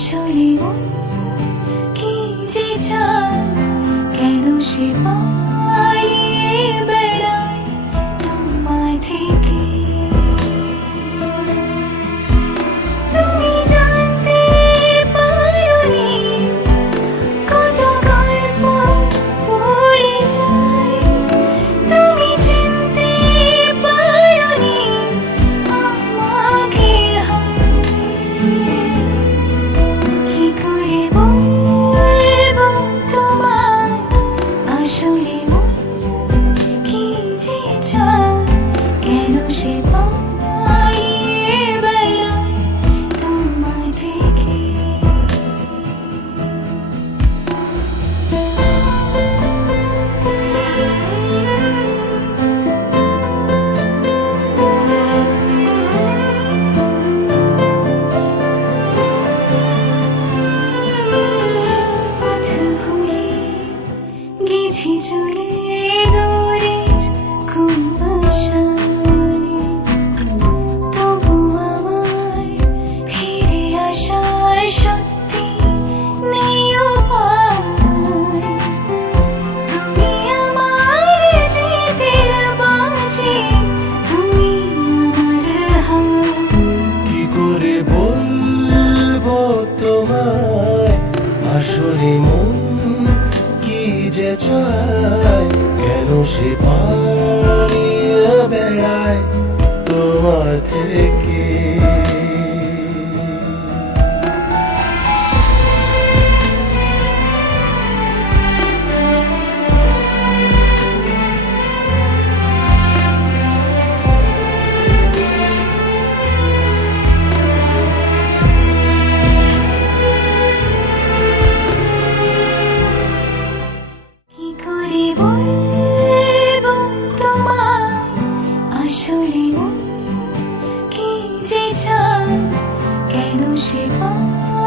আসলে মন কি যে চায়, কেন সে পালিয়ে বেড়ায় তোমার থেকে। তুমি জানতে পারোনি কত গল্প পড়ে যায়, তুমি চিনতে পারোনি আমাকে। কি করে বলবো তোমায় আসলে মন কি যে চায়, কেন সে পালিয়ে বেড়ায় তোমার থেকে। পথ ভুলে গেছি চলে দূরের কোন বাসায়, তবু আমার ফিরে আসার সত্যি নেই উপায়। তুমি আমার জিতের বাজি, তুমি আমার হার। কি করে বলবো তোমায় আসলে মন কি যে চায়, কেন সে পালিয়ে বেড়ায় তোমার থেকে। কি করে বলবো তোমায় আসলে মন কি যে চায়, কেন সে পায়